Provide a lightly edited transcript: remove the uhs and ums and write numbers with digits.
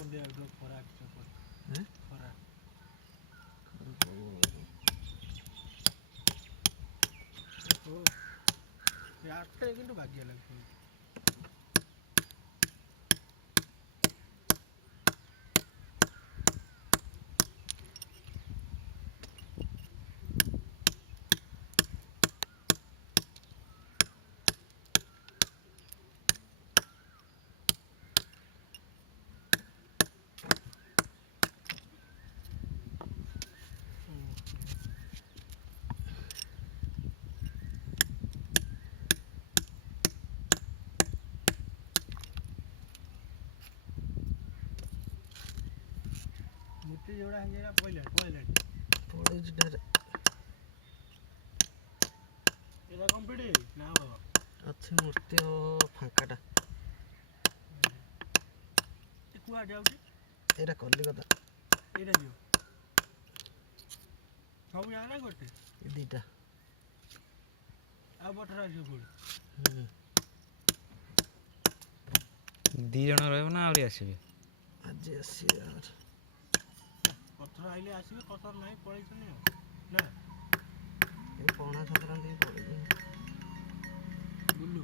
बंदे आउटडोर खरा चपर हैं खरा ओ यारटे किंतु भाग्य लागतो मुट्ठी जोड़ा है जरा टॉयलेट पड़े डर एदा कंप्लीट ना बाबा अच्छे मूर्ति हो फांकाटा ए कुआ जाउटी एरा कलिकता एदा जो सब जाना करते ए दीटा आ बटरा जो बोल दी जण रहबो ना आउरी आसीबे आज आसी यार पत्थर आइले आसीबे पत्थर नहीं पळैछनी ना ए पौना संक्रांति पड़े बुल्लू